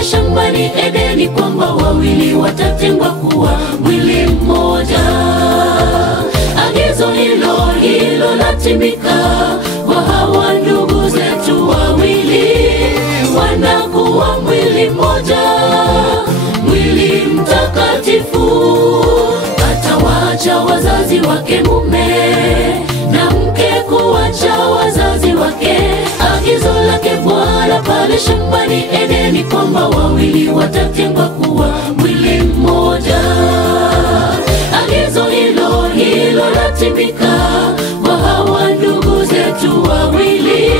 pale shambani Edeni kwamba wawili watatengwa kuwa mwili mmoja. Agizo hilo latimika kwa hawa ndugu zetu wawili, wanakuwa mwili mmoja, mwili mtakatifu. Atawaacha wazazi wake mume na mke kuacha wazazi wake. Agizo lake Bwana pale shambani Edeni kwamba wawili watatengwa kuwa mwili mmoja. Agizo hilo latimika kwa hawa ndugu zetu wawili,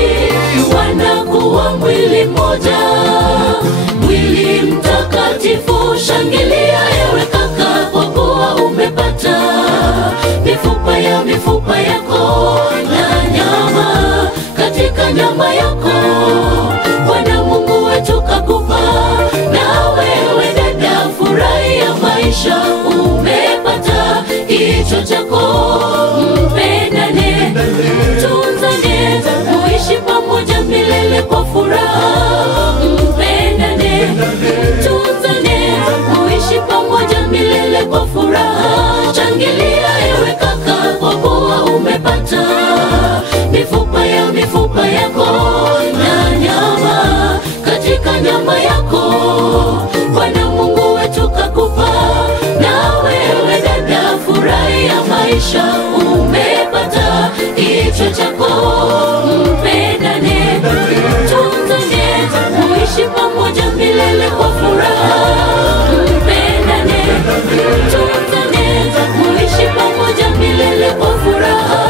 wanakuwa mwili mmoja, mwili mtakatifu. Shangilia ewe kaka, kwa kuwa umepata mifupa yako na nyama katika nyama yako. Bwana Mungu wetu kakupa, na wewe dada furahia maisha. Umepata kicho chako, mpendane, tunzane, muishi pamoja milele kwa furaha. Mpendane, tunzane, muishi pamoja milele kwa furaha. Shangilia ewe kaka, kwa kuwa umepata mifupa yako na nyama katika nyama yako. Bwana Mungu wetu kakupa, na wewe dada furahia maisha. Umepata kicho chako, mpendane, tunzane, muishi pamoja milele kwa furaha. Mpendane, tunzane, muishi pamoja milele kwa furaha.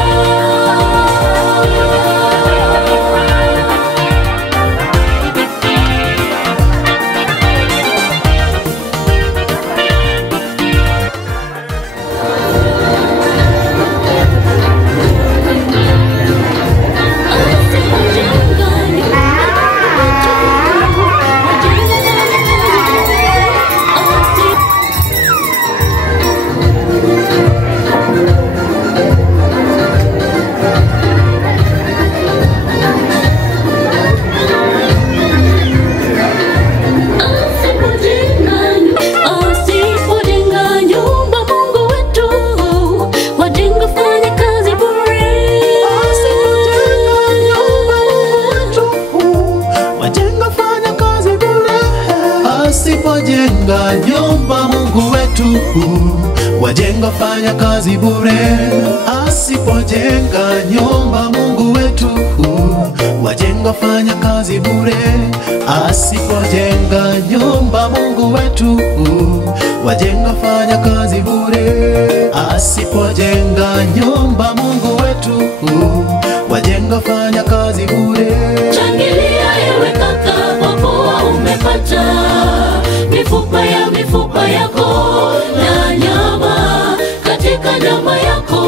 Asipojenga nyumba Mungu wetu, wajenga fanya kazi bure. Asipojenga nyumba Mungu wetu, wajenga fanya kazi bure. Asipojenga nyumba Mungu wetu, wajenga fanya kazi bure. Asipojenga nyumba Mungu wetu, wajenga fanya kazi bure. Shangilia ewe kaka, kwa kuwa umepata mifupa yako na nyama katika nyama yako.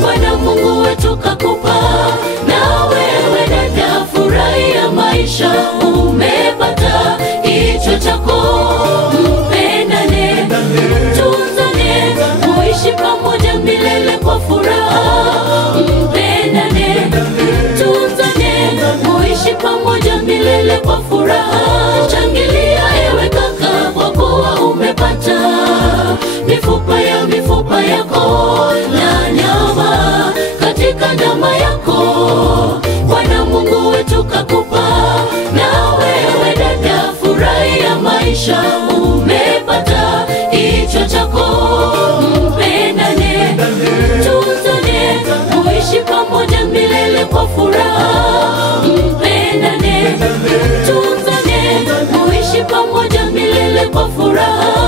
Bwana Mungu wetu kakupa, na wewe dada furahia maisha. Umepata kicho chako, mpendane, tunzane, muishi pamoja milele kwa furaha. Mpendane, tunzane, muishi pamoja milele kwa furaha. Shangilia ewe kaka, kwa kuwa umepata mifupa yako na nyama katika nyama yako. Bwana Mungu wetu kakupa, na wewe dada furahia maisha. Umepata kicho chako, mpendane, tunzane, muishi pamoja milele kwa furaha. Mpendane, tunzane, muishi pamoja milele kwa furaha.